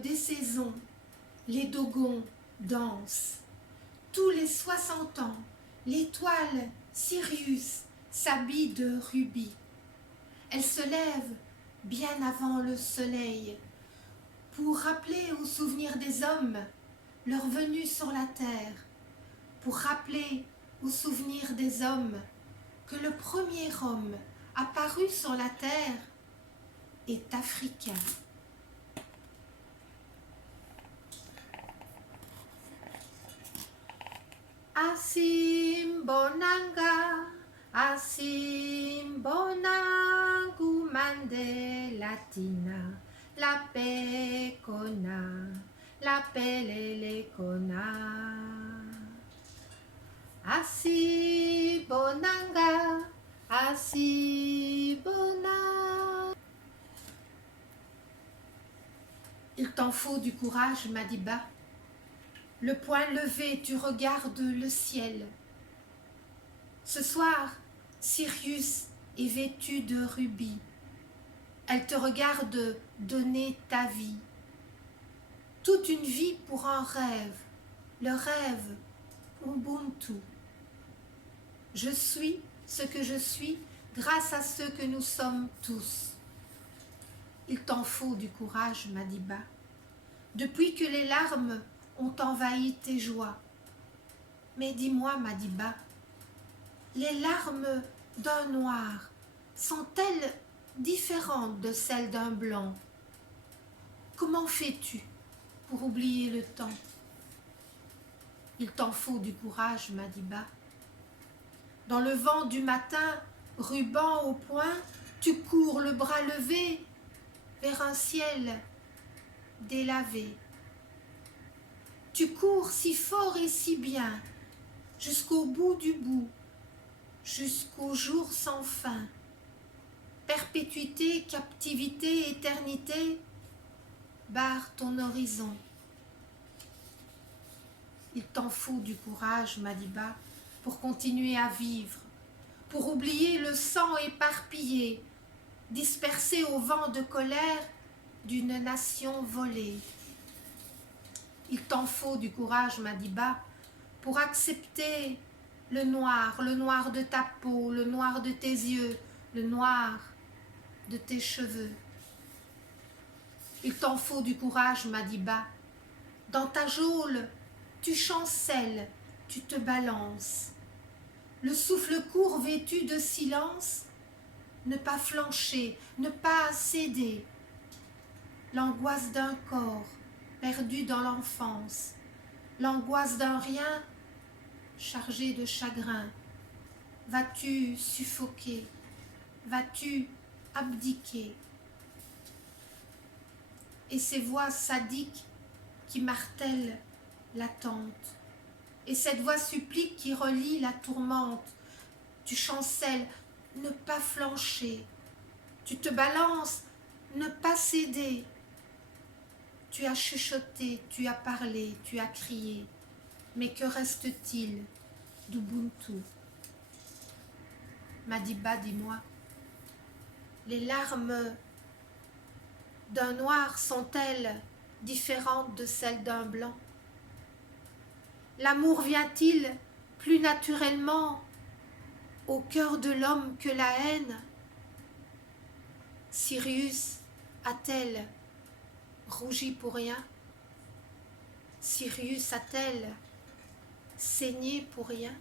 des saisons, les dogons dansent. Tous les 60 ans, l'étoile Sirius s'habille de rubis. Elle se lève bien avant le soleil pour rappeler au souvenir des hommes leur venue sur la terre, pour rappeler au souvenir des hommes que le premier homme apparu sur la terre est africain. Asimbonanga, Asimbonangu mande latina, la pecona, la pelelekona. Asibonanga, Asibona. Il t'en faut du courage, Madiba. Le poing levé, tu regardes le ciel. Ce soir, Sirius est vêtue de rubis. Elle te regarde donner ta vie. Toute une vie pour un rêve, le rêve Ubuntu. Je suis ce que je suis grâce à ce que nous sommes tous. Il t'en faut du courage, Madiba. Depuis que les larmes ont envahi tes joies. Mais dis-moi, Madiba, les larmes d'un noir sont-elles différentes de celles d'un blanc? Comment fais-tu pour oublier le temps? Il t'en faut du courage, Madiba. Dans le vent du matin, ruban au poing, tu cours le bras levé vers un ciel délavé. Tu cours si fort et si bien, jusqu'au bout du bout, jusqu'au jour sans fin. Perpétuité, captivité, éternité, barre ton horizon. Il t'en faut du courage, Madiba, pour continuer à vivre, pour oublier le sang éparpillé, dispersé au vent de colère d'une nation volée. Il t'en faut du courage, Madiba, pour accepter le noir de ta peau, le noir de tes yeux, le noir de tes cheveux. Il t'en faut du courage, Madiba. Dans ta geôle, tu chancelles, tu te balances. Le souffle court vêtu de silence, ne pas flancher, ne pas céder. L'angoisse d'un corps perdu dans l'enfance, l'angoisse d'un rien chargé de chagrin. Vas-tu suffoquer? Vas-tu abdiquer? Et ces voix sadiques qui martèlent l'attente, et cette voix supplique qui relie la tourmente. Tu chancelles, ne pas flancher. Tu te balances, ne pas céder. Tu as chuchoté, tu as parlé, tu as crié. Mais que reste-t-il d'Ubuntu? Madiba, dis-moi, les larmes d'un noir sont-elles différentes de celles d'un blanc? L'amour vient-il plus naturellement au cœur de l'homme que la haine? Sirius a-t-elle rougi pour rien? Sirius a-t-elle saigné pour rien?